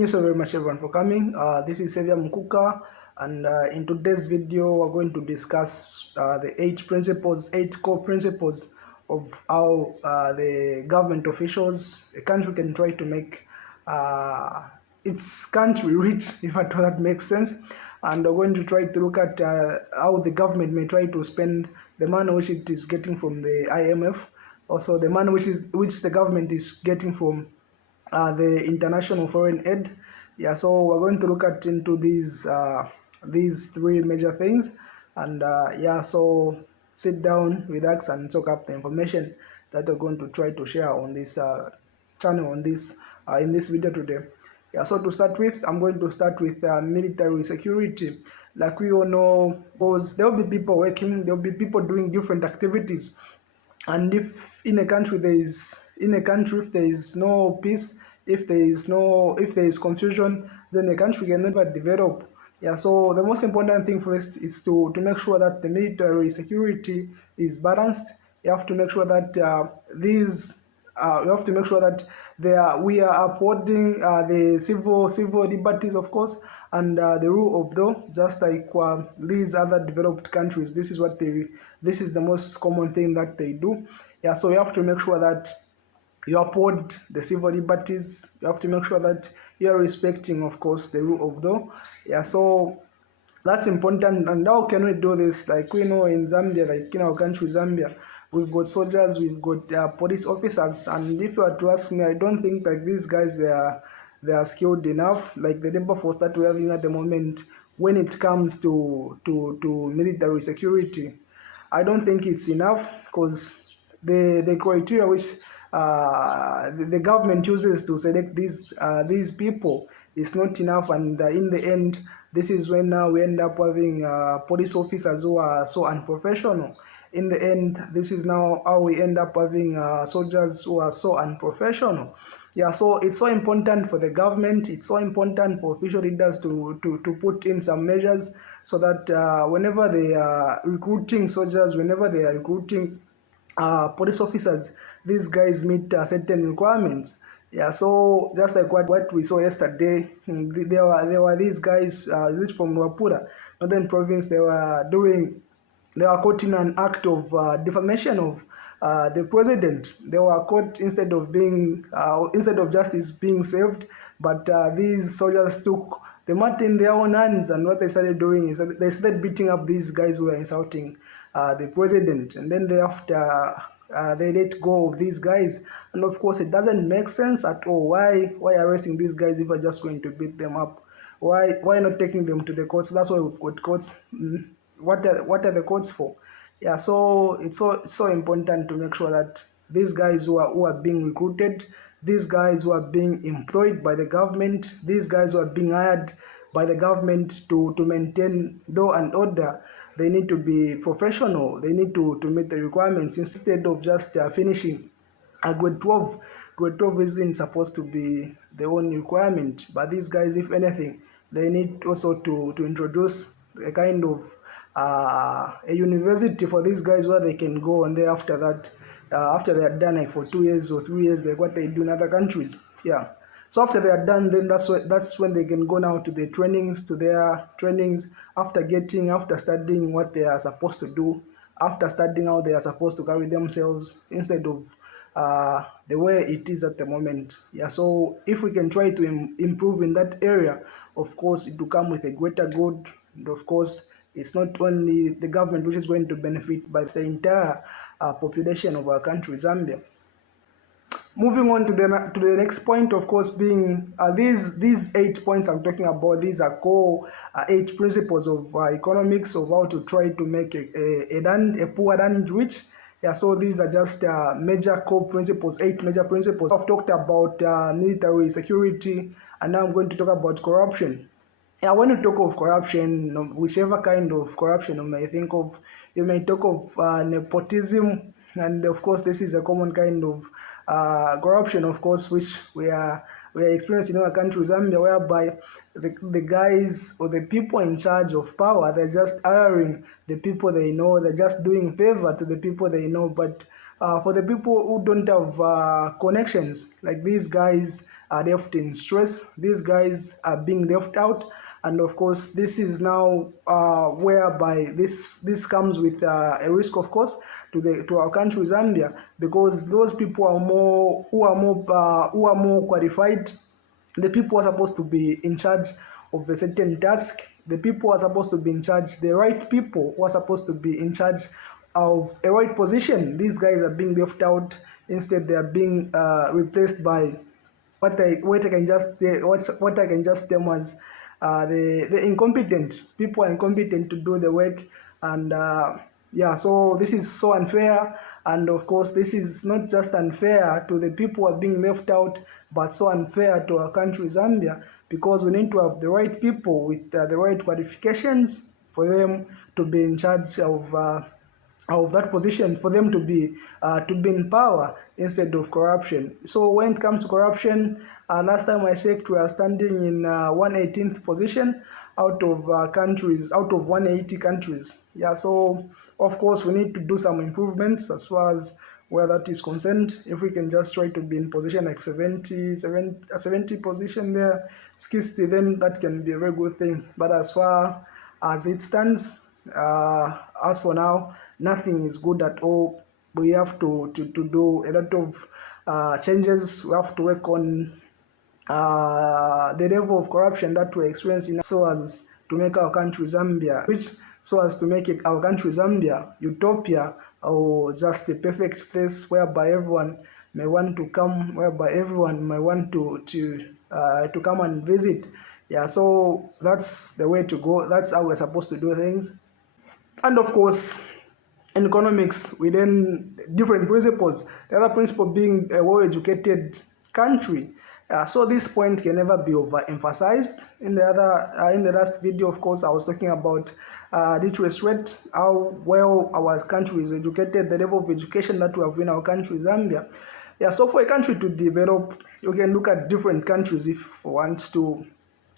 Thank you so very much everyone for coming. This is Xavier Mukuka, and in today's video we're going to discuss the 8 core principles of how the government officials, a country can try to make its country rich, if at all that makes sense. And we're going to try to look at how the government may try to spend the money which it is getting from the IMF, also the money which the government is getting from the international foreign aid. Yeah, so we're going to look at into these three major things, and yeah, so sit down, relax, and soak up the information that we're going to try to share on this channel, on this in this video today. Yeah, so to start with, I'm going to start with military security. Like we all know, because there will be people working, there will be people doing different activities, and if in a country if there is no peace, if there is confusion, then the country can never develop. Yeah, so the most important thing first is to make sure that the military security is balanced. You have to make sure that you have to make sure that we are upholding the civil liberties, of course, and the rule of law, just like these other developed countries. This is the most common thing that they do. Yeah, so you have to make sure that you uphold the civil liberties. You have to make sure that you are respecting, of course, the rule of law. Yeah, so that's important. And how can we do this? Like we know in Zambia, like in our country Zambia, we've got soldiers, we've got police officers, and if you are to ask me, I don't think like these guys they are skilled enough. Like the labor force that we're having at the moment, when it comes to military security, I don't think it's enough, because the criteria which the government uses to select these people is not enough, and in the end, this is when we end up having police officers who are so unprofessional. In the end, this is now how we end up having soldiers who are so unprofessional. Yeah, so it's so important for the government, it's so important for official leaders to put in some measures, so that whenever they are recruiting soldiers, whenever they are recruiting police officers, these guys meet certain requirements. Yeah, so just like what we saw yesterday, there were these guys from Luapula, Northern Province. They were caught in an act of defamation of the president. They were caught instead of justice being served, but these soldiers took the matter in their own hands, and what they started doing is that they started beating up these guys who were insulting the president, and then thereafter they let go of these guys. And of course, it doesn't make sense at all. Why arresting these guys if we're just going to beat them up? Why not taking them to the courts? That's why we've got courts. What are the courts for? Yeah, so it's so important to make sure that these guys who are being recruited, these guys who are being employed by the government, these guys who are being hired by the government to maintain law and order, they need to be professional. They need to meet the requirements, instead of just finishing a grade 12. Grade 12 isn't supposed to be the only requirement, but these guys, if anything, they need also to introduce a kind of a university for these guys where they can go, and then after that, after they are done, like for 2 years or 3 years, like what they do in other countries. Yeah, so after they are done, then that's when they can go now to their trainings, after studying what they are supposed to do, after studying how they are supposed to carry themselves, instead of the way it is at the moment. Yeah, so if we can try to improve in that area, of course it will come with a greater good, and of course it's not only the government which is going to benefit, but the entire population of our country, Zambia. Moving on to the next point, of course, being these 8 points I'm talking about. These are core 8 principles of economics, of how to try to make a poor land rich. Yeah, so these are just major core principles, 8 major principles. I've talked about military security, and now I'm going to talk about corruption. Yeah, when you talk of corruption, whichever kind of corruption you may think of, you may talk of nepotism, and of course this is a common kind of corruption, of course, which we are experiencing in our country, Zambia, whereby the guys or the people in charge of power, they're just hiring the people they know, they're just doing favor to the people they know, but for the people who don't have connections, like these guys, are left in stress. These guys are being left out, and of course, this is now whereby this comes with a risk, of course, to our country Zambia, because those people are more who are more qualified. The people are supposed to be in charge of a certain task. The people are supposed to be in charge. The right people who are supposed to be in charge of a right position. These guys are being left out. Instead, they are being replaced by what I can just term as the incompetent. People are incompetent to do the work, and yeah, so this is so unfair. And of course, this is not just unfair to the people who are being left out, but so unfair to our country Zambia, because we need to have the right people with the right qualifications for them to be in charge of that position, for them to be in power instead of corruption. So when it comes to corruption, last time I checked, we are standing in 118th position out of 180 countries. Yeah, so of course we need to do some improvements as far as where that is concerned. If we can just try to be in position like 70 position there, 60, then that can be a very good thing. But as far as it stands, as for now, nothing is good at all. We have to do a lot of changes. We have to work on the level of corruption that we're experiencing, so as to make our country Zambia rich, so as to make our country Zambia utopia, or just a perfect place whereby everyone may want to come, whereby everyone may want to come and visit. Yeah, so that's the way to go. That's how we're supposed to do things. And of course, in economics, we then different principles. The other principle being a well-educated country. So this point can never be overemphasized. In the last video, of course, I was talking about literacy rate, how well our country is educated, the level of education that we have in our country, Zambia. Yeah, so for a country to develop, you can look at different countries if you want to.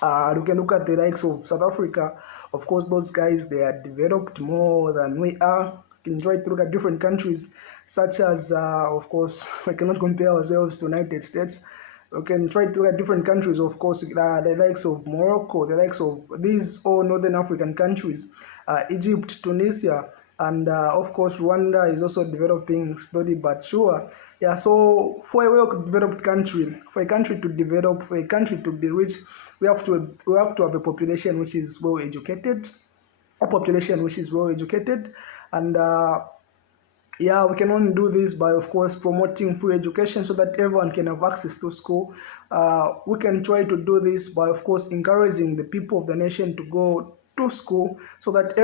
You can look at the likes of South Africa. Of course, those guys, they are developed more than we are. You can try to look at different countries, such as, of course, we cannot compare ourselves to United States. We can try to look at different countries, of course, the likes of Morocco, the likes of these all Northern African countries, Egypt, Tunisia, and of course, Rwanda is also developing slowly but sure. Yeah, so for a well-developed country, for a country to develop, for a country to be rich, we have to have a population which is well educated, and yeah, we can only do this by, of course, promoting free education so that everyone can have access to school. We can try to do this by, of course, encouraging the people of the nation to go to school, so that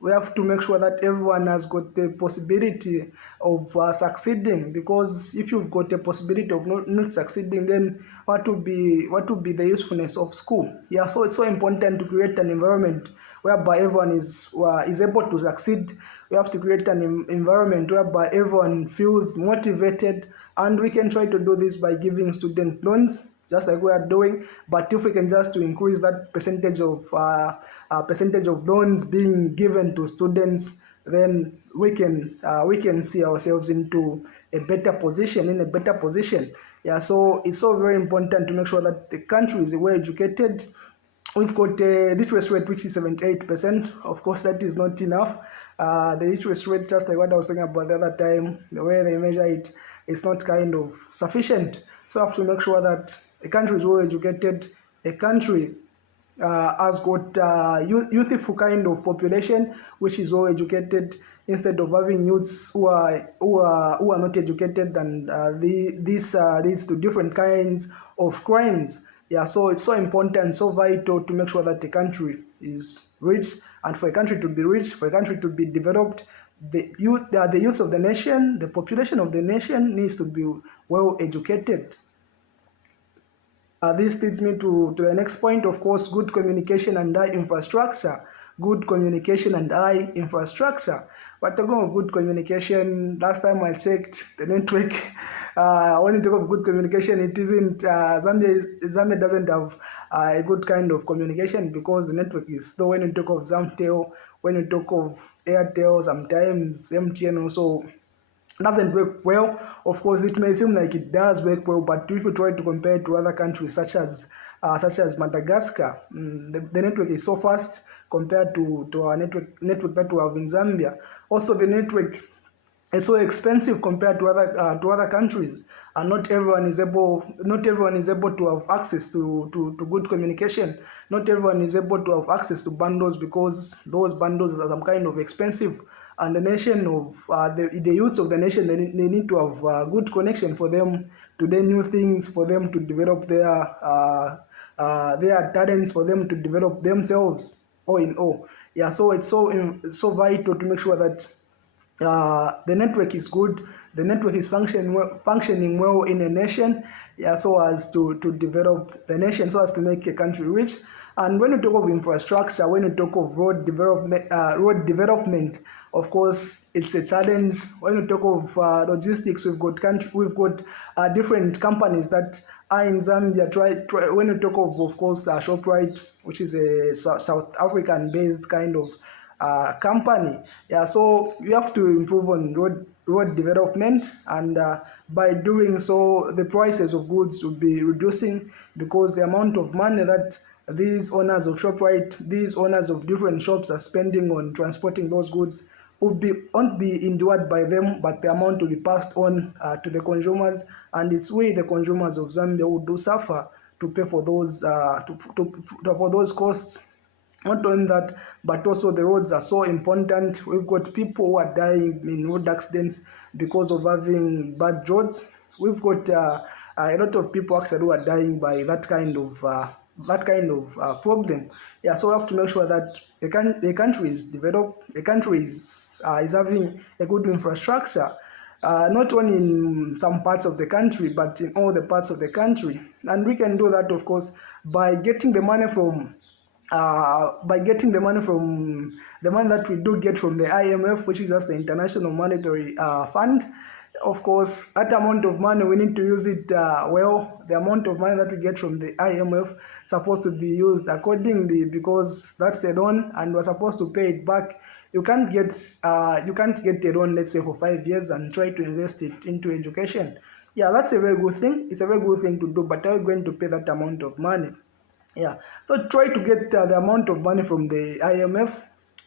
we have to make sure that everyone has got the possibility of succeeding. Because if you've got a possibility of not succeeding, then what would be the usefulness of school? Yeah, so it's so important to create an environment whereby everyone is able to succeed. We have to create an environment whereby everyone feels motivated, and we can try to do this by giving student loans, just like we are doing. But if we can just to increase that percentage of loans being given to students, then we can see ourselves into a better position. Yeah, so it's so very important to make sure that the country is well educated. We've got a literacy rate which is 78%. Of course, that is not enough. The literacy rate, just like what I was talking about the other time, the way they measure it, is not kind of sufficient. So I have to make sure that a country is well educated, a country has got youthful kind of population which is well educated, instead of having youths who are not educated, and this leads to different kinds of crimes. Yeah, so it's so important, so vital to make sure that the country is rich, and for a country to be rich, for a country to be developed, the youth of the nation, the population of the nation needs to be well educated. This leads me to the next point, of course, good communication and infrastructure. Good communication and infrastructure. But talking of good communication, last time I checked the network, when you talk of good communication, it isn't, Zambia doesn't have a good kind of communication, because the network is slow. When you talk of Zamtel, when you talk of Airtel, sometimes MTN also doesn't work well. Of course, it may seem like it does work well, but if you try to compare it to other countries such as Madagascar, the network is so fast compared to our network that we have in Zambia. Also, the network is so expensive compared to other countries, and not everyone is able to have access to good communication. Not everyone is able to have access to bundles, because those bundles are some kind of expensive, and the nation of the youths of the nation, they need to have good connection for them to learn new things, for them to develop their talents, for them to develop themselves all in all. Yeah, so it's so vital to make sure that the network is good, the network is functioning well in a nation, yeah, so as to develop the nation, so as to make a country rich. And when you talk of infrastructure, when you talk of road development, of course, it's a challenge. When you talk of logistics, we've got different companies that are in Zambia. When you talk of course, Shoprite, which is a South African-based kind of company. Yeah, so we have to improve on road development, and by doing so, the prices of goods will be reducing, because the amount of money that these owners of Shoprite, these owners of different shops are spending on transporting those goods won't be endured by them, but the amount will be passed on to the consumers, and it's we, the consumers of Zambia, who do suffer to pay for those for those costs. Not only that, but also the roads are so important. We've got people who are dying in road accidents because of having bad roads. We've got a lot of people actually who are dying by that kind of problem. Yeah, so we have to make sure that the country is developed, the country is having a good infrastructure. Not only in some parts of the country, but in all the parts of the country. And we can do that, of course, by getting the money from the money that we do get from the IMF, which is just the International Monetary Fund. Of course, that amount of money, we need to use it well. The amount of money that we get from the IMF is supposed to be used accordingly, because that's a loan and we're supposed to pay it back. You can't get a loan, let's say, for 5 years and try to invest it into education. Yeah, that's a very good thing. It's a very good thing to do, but are you going to pay that amount of money? Yeah, so try to get the amount of money from the IMF,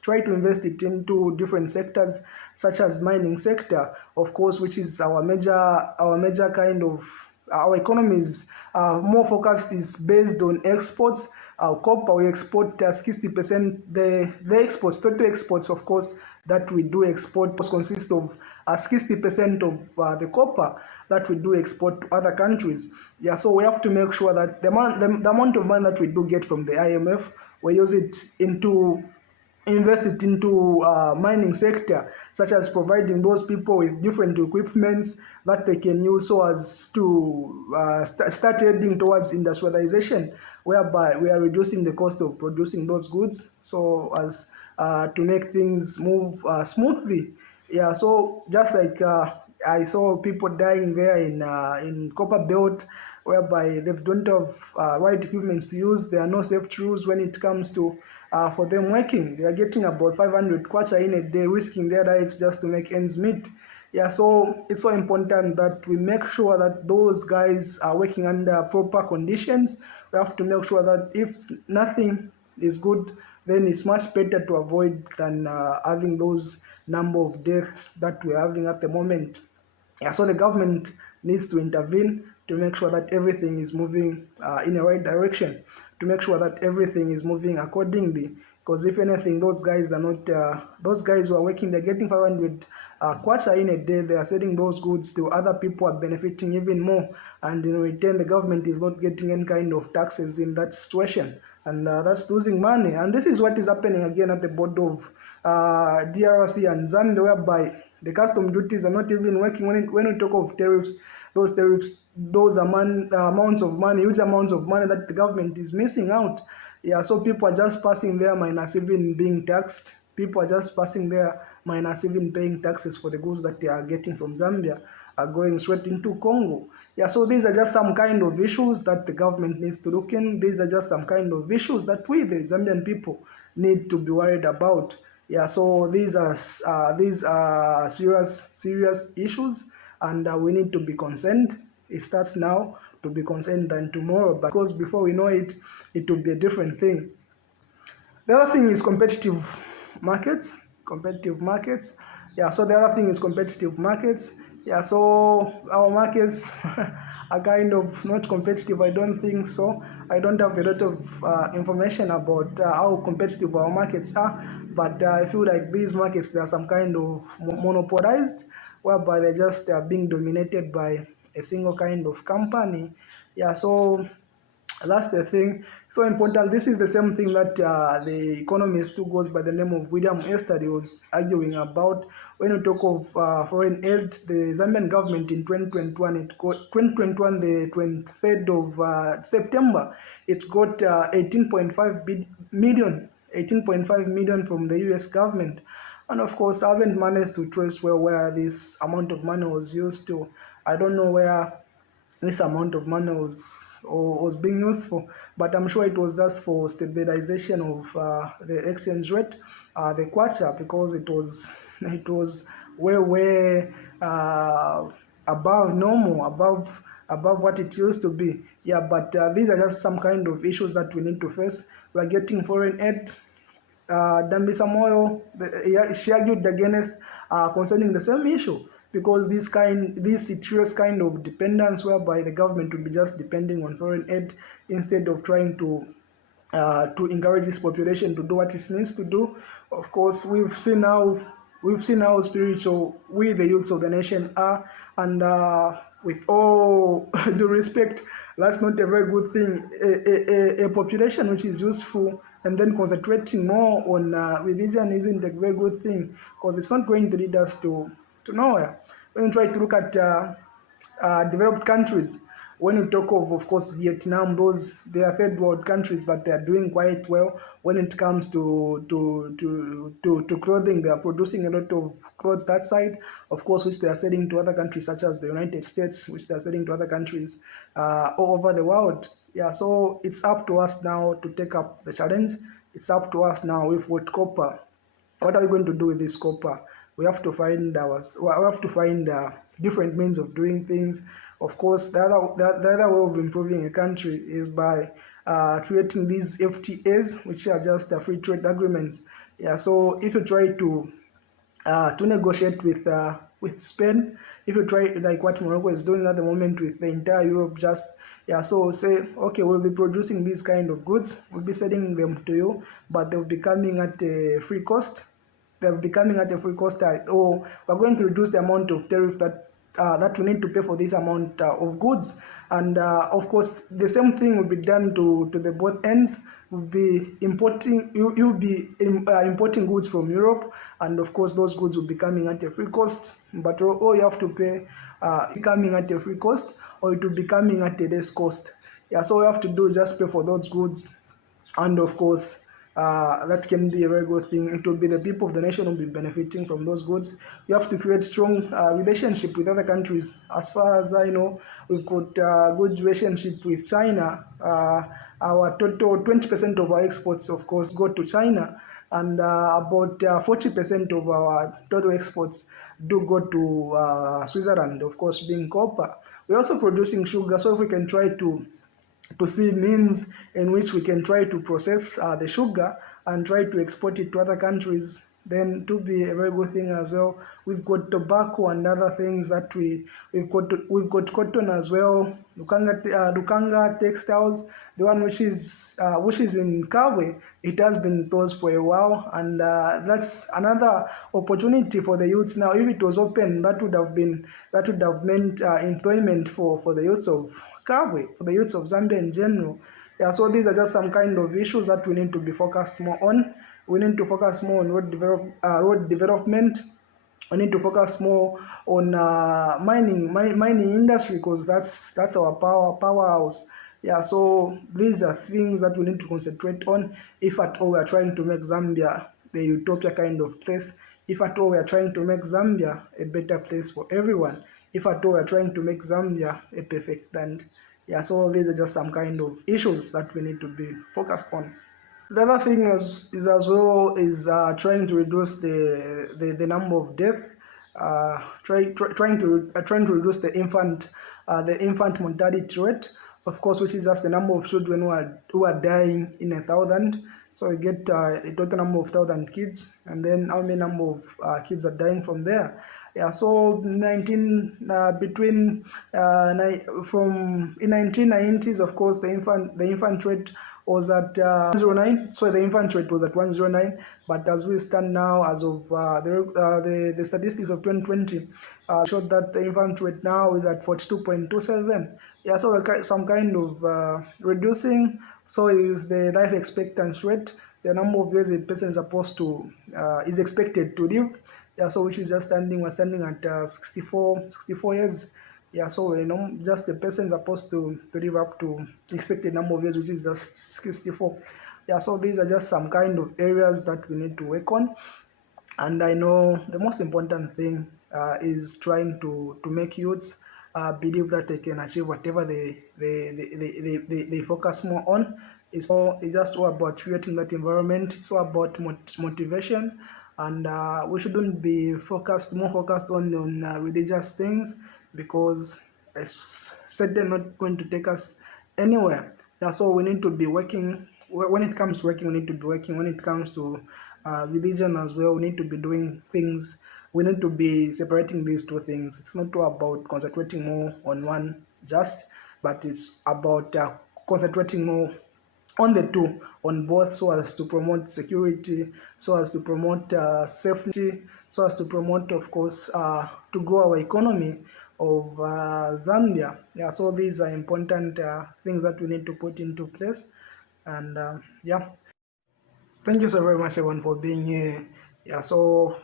try to invest it into different sectors, such as mining sector, of course, which is our major kind of, our economy is more focused, is based on exports. Copper, we export 60%, the exports, total exports, of course, that we do export consist of 60% of the copper that we do export to other countries. Yeah, so we have to make sure that the amount of money that we do get from the IMF, we use it invest it into mining sector, such as providing those people with different equipments that they can use, so as to start heading towards industrialization, whereby we are reducing the cost of producing those goods, so as to make things move smoothly. Yeah, so just like I saw people dying there in Copper Belt, whereby they don't have right equipment to use. There are no safety rules when it comes to for them working. They are getting about 500 kwacha in a day, risking their lives just to make ends meet. Yeah, so it's so important that we make sure that those guys are working under proper conditions. We have to make sure that if nothing is good, then it's much better to avoid than having those number of deaths that we're having at the moment. Yeah, so the government needs to intervene to make sure that everything is moving in the right direction, to make sure that everything is moving accordingly. Because if anything, those guys are not, those guys who are working, they're getting 500 kwacha in a day, they are selling those goods to other people, are benefiting even more, and in return, the government is not getting any kind of taxes in that situation, and that's losing money. And this is what is happening again at the border of DRC and Zambia, whereby the custom duties are not even working. When we talk of tariffs, those amounts of money, huge amounts of money that the government is missing out. Yeah, so people are just passing there minus even being taxed. People are just passing there minus even paying taxes for the goods that they are getting from Zambia, are going straight into Congo. Yeah, so these are just some kind of issues that the government needs to look in. These are just some kind of issues that we, the Zambian people, need to be worried about. Yeah, so these are serious issues, and we need to be concerned. It starts now to be concerned than tomorrow, because before we know it, it will be a different thing. The other thing is competitive markets. Competitive markets. Yeah, so the other thing is competitive markets. Yeah, so our markets are kind of not competitive. I don't think so. I don't have a lot of information about how competitive our markets are, but I feel like these markets, they are some kind of monopolized, whereby they're just being dominated by a single kind of company. Yeah, so that's the thing. So important. This is the same thing that the economist who goes by the name of William Esther was arguing about when we talk of foreign aid. The Zambian government in 2021, 2021, the 23rd of September, it got 18.5 million from the US government. And of course, I haven't managed to trace where this amount of money was used to. I don't know where this amount of money was being used for, but I'm sure it was just for stabilization of the exchange rate, the kwacha, because it was way above normal, above what it used to be. Yeah, but these are just some kind of issues that we need to face. We are getting foreign aid. Dambi Samoyo, she argued against concerning the same issue, because this serious kind of dependence, whereby the government will be just depending on foreign aid instead of trying to encourage this population to do what it needs to do. Of course, we've seen how spiritual we, the youths of the nation, are, and with all due respect, that's not a very good thing. A population which is useful and then concentrating more on religion isn't a very good thing, because it's not going to lead us to nowhere. When you try to look at developed countries, when you talk of course, Vietnam, those they are third world countries, but they are doing quite well when it comes to clothing. They are producing a lot of clothes that side, of course, which they are selling to other countries such as the United States, which they are selling to other countries all over the world. Yeah, so it's up to us now to take up the challenge. It's up to us now with what copper. What are we going to do with this copper? We have to find different means of doing things. Of course, the other way of improving a country is by creating these FTAs, which are just free trade agreements. Yeah, so if you try to negotiate with Spain, if you try like what Morocco is doing at the moment with the entire Europe, just yeah, so say okay, we'll be producing these kind of goods, we'll be selling them to you, but they'll be coming at a free cost. They'll be coming at a free cost, or we're going to reduce the amount of tariff that we need to pay for this amount of goods. And of course, the same thing will be done to the both ends. Will be importing, you'll be importing goods from Europe, and of course those goods will be coming at a free cost, but all you have to pay coming at a free cost, or it will be coming at a less cost. Yeah, so all you have to do is just pay for those goods, and of course that can be a very good thing. It will be the people of the nation will be benefiting from those goods. You have to create strong relationship with other countries. As far as I know, we've got good relationship with China. Our total 20% of our exports, of course, go to China, and about 40% of our total exports do go to Switzerland, of course, being copper. We're also producing sugar, so if we can try to see means in which we can try to process the sugar and try to export it to other countries, then to be a very good thing as well. We've got tobacco and other things that we've got cotton as well. Lukanga textiles, the one which is in Kabwe, it has been closed for a while, and that's another opportunity for the youths now. If it was open, that would have meant employment for the youths of Kabwe, for the youths of Zambia in general. Yeah, so these are just some kind of issues that we need to be focused more on. We need to focus more on road development. We need to focus more on mining industry, because that's our powerhouse. Yeah, so these are things that we need to concentrate on if at all we are trying to make Zambia the utopia kind of place. If at all we are trying to make Zambia a better place for everyone. If at all we are trying to make Zambia a perfect land. Yeah, so these are just some kind of issues that we need to be focused on. The other thing is as well is trying to reduce the number of death, trying to reduce the infant mortality rate, of course, which is just the number of children who are dying in 1,000. So you get a total number of 1,000 kids, and then how many number of kids are dying from there. Yeah, so 19 between from in 1990s, of course, the infant rate was at 109. So the infant rate was at 109. But as we stand now, as of the statistics of 2020 showed that the infant rate now is at 42.27. Yeah, so some kind of reducing. So is the life expectancy rate, the number of years a person is supposed to is expected to live. Yeah, so which is just we're standing at 64 years. Yeah, so just the person is supposed to live up to expected number of years, which is just 64. Yeah, so these are just some kind of areas that we need to work on. And I know the most important thing is trying to make youths believe that they can achieve whatever they focus more on. It's just all about creating that environment. It's all about motivation, and we shouldn't be more focused on religious things, because it's certainly not going to take us anywhere. That's all we need to be working. When it comes to working, we need to be working. When it comes to religion as well, we need to be doing things. We need to be separating these two things. It's not all about concentrating more on one just, but it's about concentrating more on the two, on both, so as to promote security, so as to promote safety, so as to promote, of course, to grow our economy of Zambia. Yeah, so these are important things that we need to put into place. And yeah, thank you so very much, everyone, for being here. Yeah, so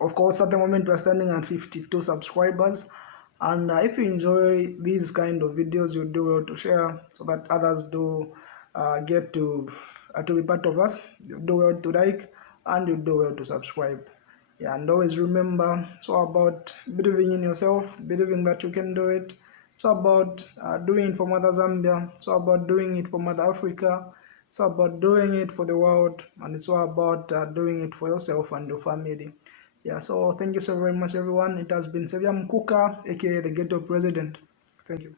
of course, at the moment we're standing at 52 subscribers. And if you enjoy these kind of videos, you do well to share so that others do get to be part of us. You do well to like, and you do well to subscribe. Yeah, and always remember, it's all about believing in yourself, believing that you can do it. It's all about doing it for Mother Zambia. It's all about doing it for Mother Africa. It's all about doing it for the world, and it's all about doing it for yourself and your family. Yeah, so thank you so very much, everyone. It has been Xavier Mkuka, aka the Ghetto President. Thank you.